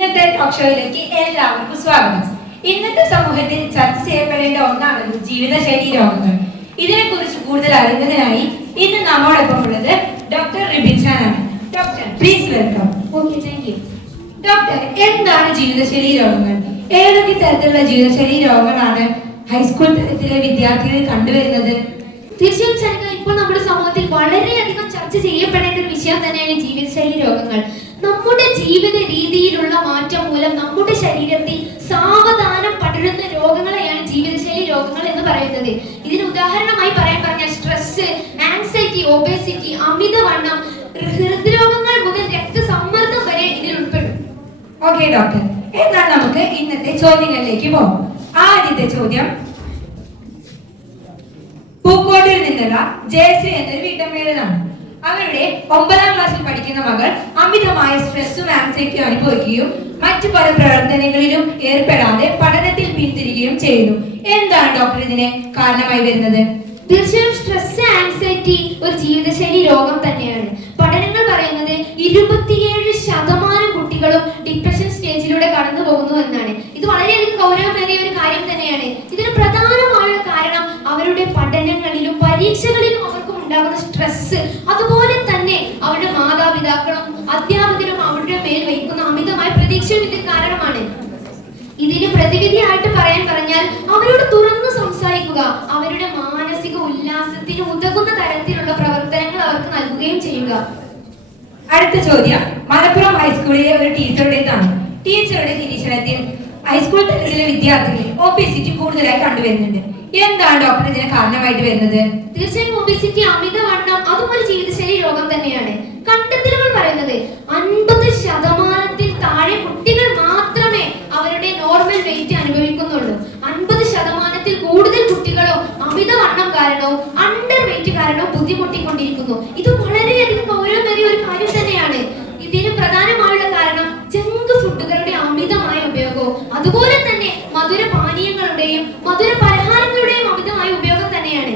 ഇന്നത്തെ ടോക്ക് ഷോയിലേക്ക് എല്ലാവർക്കും സ്വാഗതം. ഇന്നത്തെ സമൂഹത്തിൽ ചർച്ച ചെയ്യപ്പെടേണ്ട ഒന്നാണല്ലോ ജീവിതശൈലി രോഗങ്ങൾ. ഇതിനെക്കുറിച്ച് കൂടുതൽ അറിയുന്നതിനായി ഇന്ന് നമ്മോടൊപ്പം ഉള്ളത് ഡോക്ടർ റിബിൻഷാനാണ്. Doctor please welcome. Okay, thank you. Doctor, എന്താണ് ജീവിതശൈലി രോഗങ്ങൾ? ഏതൊക്കെ തരത്തിലുള്ള ജീവിതശൈലി രോഗങ്ങളാണ് ഹൈസ്കൂൾ തലത്തിലെ വിദ്യാർത്ഥികളിൽ കണ്ടുവരുന്നത്? തീർച്ചയായും സനിക, ഇപ്പോൾ നമ്മുടെ സമൂഹത്തിൽ വളരെയധികം ചർച്ച ചെയ്യപ്പെടേണ്ട ഒരു വിഷയം തന്നെയാണ് ജീവിതശൈലി രോഗങ്ങൾ. നമ്മുടെ ജീവിത രീതിയിലുള്ള മാറ്റം മൂലം നമ്മുടെ ശരീരത്തിൽ സാവധാനം പടരുന്ന രോഗങ്ങളെയാണ് ജീവിതശൈലി രോഗങ്ങൾ എന്ന് പറയുന്നത്. ഇതിന് ഉദാഹരണമായി പറഞ്ഞാൽ സ്ട്രെസ്, ആൻസൈറ്റി, ഒബേസിറ്റി, അമിതവണ്ണം, ഹൃദ്രോഗങ്ങൾ മുതൽ രക്തസമ്മർദ്ദം വരെ ഇതിൽ ഉൾപ്പെടും. ഓക്കെ ഡോക്ടർ, എന്നാൽ നമുക്ക് ഇന്നത്തെ ചോദ്യങ്ങളിലേക്ക് പോകാം. ആദ്യത്തെ ചോദ്യം, പൂക്കോട്ടിൽ നിന്നുള്ള ജയശ്രീ എന്നൊരു വീട്ടമ്മയുടേതാണ്. അവരുടെ 9ാം ക്ലാസ്സിൽ പഠിക്കുന്ന മകൾ അമിതമായ സ്ട്രെസ്സും ആൻസൈറ്റിയും അനുഭവിക്കുകയും മറ്റു പല പ്രവർത്തനങ്ങളിലും ഏർപ്പെടാതെ പഠനത്തിൽ പിന്തിരികയും ചെയ്യുന്നു. എന്താണ് ഡോക്ടർ ഇതിന് കാരണമായി വരുന്നത്? തീർച്ചയായും സ്ട്രെസ്, ആൻസൈറ്റി ഒരു ജീവിതശൈലി രോഗം തന്നെയാണ്. പഠനങ്ങൾ പറയുന്നത് 27% കുട്ടികളും ഡിപ്രഷൻ സ്റ്റേജിലൂടെ കടന്നു പോകുന്നു എന്നാണ്. ഇത് വളരെയധികം ഗൗരവമേറിയ ഒരു കാര്യം തന്നെയാണ്. ഇതിന് പ്രധാനമായ കാരണം അവരുടെ പഠനങ്ങളിലും പരീക്ഷകളിലും അവർക്ക് ഉണ്ടാകുന്ന സ്ട്രെസ്, അതുപോലെ തന്നെ അവരുടെ മാതാപിതാക്കളും അധ്യാപകരും അവരുടെ മേൽ വയ്ക്കുന്ന അമിതമായ പ്രതീക്ഷയും ഇതിന് കാരണമാണ്. ഇതിന് പ്രതിവിധിയായിട്ട് പറഞ്ഞാൽ അവരോട് തുറന്നു സംസാരിക്കുക, അവരുടെ മാനസിക ഉല്ലാസത്തിന് ഉതകുന്ന തരത്തിലുള്ള പ്രവർത്തനങ്ങൾ അവർക്ക് നൽകുകയും ചെയ്യുക. അടുത്ത ചോദ്യം മലപ്പുറം ഹൈസ്കൂളിലെ ഒരു ടീച്ചറുടേതാണ്. ടീച്ചറുടെ നിരീക്ഷണത്തിൽ ഹൈസ്കൂൾ തലത്തിലെ വിദ്യാർത്ഥികളിൽ ഒബേസിറ്റി കൂടുതലായി കണ്ടുവരുന്നുണ്ട്. എന്താണ് ഡോക്ടർ ഇതിന് കാരണമായിട്ട് വരുന്നത്? തീർച്ചയായും ഒബേസിറ്റി, അമിതവണ്ണം അതും ഒരു ജീവിതശൈലി രോഗം തന്നെയാണ്. കണ്ടെത്തലുകൾ പറയുന്നത് 50% താഴെ കുട്ടികൾ മാത്രമേ അവരുടെ നോർമൽ വെയിറ്റ് അനുഭവിക്കുന്നുള്ളൂ. 50% കൂടുതൽ കുട്ടികളോ അമിതവണ്ണം കാരണവും അണ്ടർ വെയിറ്റ് കാരണവും ബുദ്ധിമുട്ടിക്കൊണ്ടിരിക്കുന്നു. ഇത് വളരെയധികം ഗൗരവമേറിയ ഒരു കാര്യം തന്നെയാണ്. ഇതിന് പ്രധാനമായുള്ള കാരണം ജങ്ക് ഫുഡുകളുടെ അമിതമായ ഉപയോഗവും അതുപോലെ തന്നെ മധുര പാനീയങ്ങളുടെയും മധുര പലഹാരങ്ങളുടെയും അമിതമായ ഉപയോഗം തന്നെയാണ്.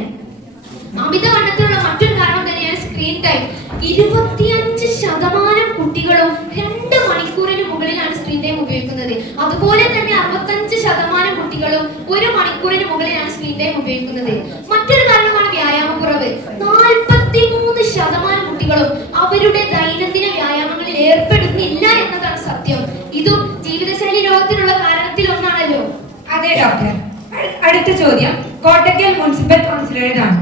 അമിതവണ്ണത്തിനുള്ള മറ്റൊരു കാരണം തന്നെയാണ് സ്ക്രീൻ ടൈം. 25% കുട്ടികളും 2 മണിക്കൂറിന് മുകളിലാണ് സ്ക്രീൻ ടൈം ഉപയോഗിക്കുന്നത്. അതുപോലെ തന്നെ 65% കുട്ടികളും 1 മണിക്കൂറിന് മുകളിലാണ് സ്ക്രീൻ ടൈം ഉപയോഗിക്കുന്നത്. മറ്റൊരു കാരണമാണ് വ്യായാമക്കുറവ്. 43% കുട്ടികളും അവരുടെ ദൈനംദിന വ്യായാമങ്ങളിൽ ഏർപ്പെടുന്നില്ല എന്നതാണ് സത്യം. ഇതും ജീവിതശൈലി രോഗത്തിനുള്ള കാരണത്തിൽ ഒന്നാണല്ലോ. അതെ ഡോക്ടർ. അടുത്ത ചോദ്യം കോട്ടക്കൽ മുനിസിപ്പൽ കൗൺസിലറുടേതാണ്.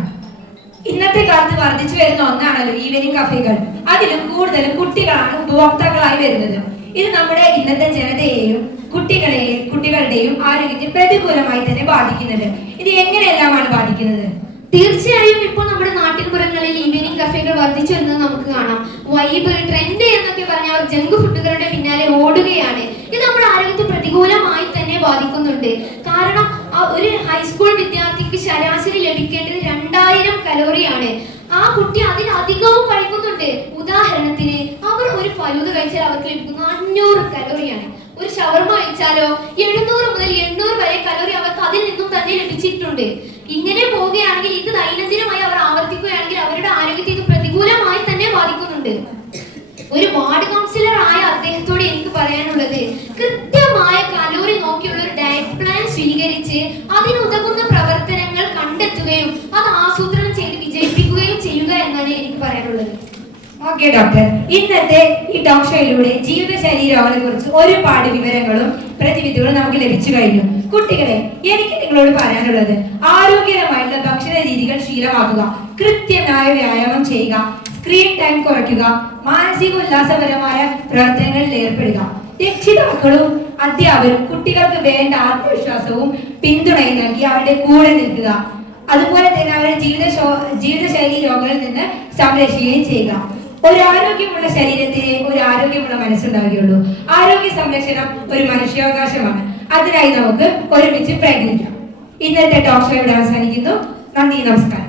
ഇന്നത്തെ കാലത്ത് വർദ്ധിച്ചു വരുന്ന ഒന്നാണല്ലോ ഈവനിങ് കഫേകൾ. അതിലും കൂടുതലും കുട്ടികളാണ് ഉപഭോക്താക്കളായി വരുന്നത്. ഇത് നമ്മുടെ ഇന്നത്തെ ജനതയെയും കുട്ടികളുടെയും ആരോഗ്യത്തെ പ്രതികൂലമായി തന്നെ ബാധിക്കുന്നുണ്ട്. ഇത് എങ്ങനെയെല്ലാമാണ് ബാധിക്കുന്നത്? തീർച്ചയായും ഇപ്പോൾ നമ്മുടെ നാട്ടിൻപുറങ്ങളിൽ ഈവനിങ് കഫേകൾ വർദ്ധിച്ചു വരുന്നത് നമുക്ക് കാണാം. വൈബ്, ട്രെൻഡ് എന്നൊക്കെ പറഞ്ഞ അവർ ജങ്ക് ഫുഡുകളുടെ പിന്നാലെ ഓടുകയാണ്. ഇത് നമ്മുടെ ആരോഗ്യത്തെ പ്രതികൂലമായി തന്നെ ബാധിക്കുന്നുണ്ട്. കാരണം ഒരു ഹൈസ്കൂൾ വിദ്യാർത്ഥിക്ക് ശരാശരി ലഭിക്കേണ്ടത് 2000 കലോറിയാണ്. ആ കുട്ടി അതിലധികവും കഴിക്കുന്നുണ്ട്. ഉദാഹരണത്തിന് അവർ ഒരു ഫലൂദ കഴിച്ചാൽ അവർക്ക് ലഭിക്കുന്നത് 500 കലോറിയാണ്. ഒരു ഷവർമ കഴിച്ചാലോ 700 മുതൽ 800 വരെ കലോറി അവർക്ക് അതിൽ നിന്നും തന്നെ ലഭിച്ചിട്ടുണ്ട്. ഇങ്ങനെ പോവുകയാണെങ്കിൽ ഇത് ദൈനംദിനമായി അവർ ആവർത്തിക്കുകയാണെങ്കിൽ അവരുടെ ആരോഗ്യത്തെ ഇത് പ്രതികൂലമായി തന്നെ ബാധിക്കുന്നുണ്ട്. ഒരു വാർഡ് കൗൺസിലർ ആയ അദ്ദേഹത്തോട് എനിക്ക് പറയാനുള്ളത്, കൃത്യമായ കലോറി നോക്കിയുള്ള ഒരു ഡയറ്റ് പ്ലാൻ സ്വീകരിച്ച് അതിനുതകുന്ന പ്രവർത്തനങ്ങൾ കണ്ടെത്തുകയും അത് ആസൂത്രണം ചെയ്ത് വിജയിപ്പിക്കുകയും ചെയ്യുക എന്നാണ് എനിക്ക് പറയാനുള്ളത്. ഓക്കെ ഡോക്ടർ, ഇന്നത്തെ ഈ ടോക്ക് ഷോയിലൂടെ ജീവിതശൈലി രോഗങ്ങളെ കുറിച്ച് ഒരുപാട് വിവരങ്ങളും പ്രതിവിധികളും നമുക്ക് ലഭിച്ചു കഴിഞ്ഞു. കുട്ടികളെ, എനിക്ക് നിങ്ങളോട് പറയാനുള്ളത്, ആരോഗ്യകരമായിട്ടുള്ള ഭക്ഷണ രീതികൾ ശീലമാക്കുക, കൃത്യമായ വ്യായാമം ചെയ്യുക, സ്ക്രീൻ ടൈം കുറയ്ക്കുക, മാനസിക ഉല്ലാസപരമായ പ്രവർത്തനങ്ങളിൽ ഏർപ്പെടുക. രക്ഷിതാക്കളും അധ്യാപകരും കുട്ടികൾക്ക് വേണ്ട ആത്മവിശ്വാസവും പിന്തുണയും നൽകി അവരുടെ കൂടെ നിൽക്കുക. അതുപോലെ തന്നെ അവരുടെ ജീവിതശൈലി രോഗങ്ങളിൽ നിന്ന് സംരക്ഷിക്കുകയും ചെയ്യുക. ഒരു ആരോഗ്യമുള്ള ശരീരത്തിന് ഒരു ആരോഗ്യമുള്ള മനസ്സുണ്ടാവുകയുള്ളൂ. ആരോഗ്യ സംരക്ഷണം ഒരു മനുഷ്യാവകാശമാണ്. അതിനായി നമുക്ക് ഒരുമിച്ച് പ്രയത്നിക്കാം. ഇന്നത്തെ ടോക്ക് ഷോ ഇവിടെ അവസാനിക്കുന്നു. നന്ദി, നമസ്കാരം.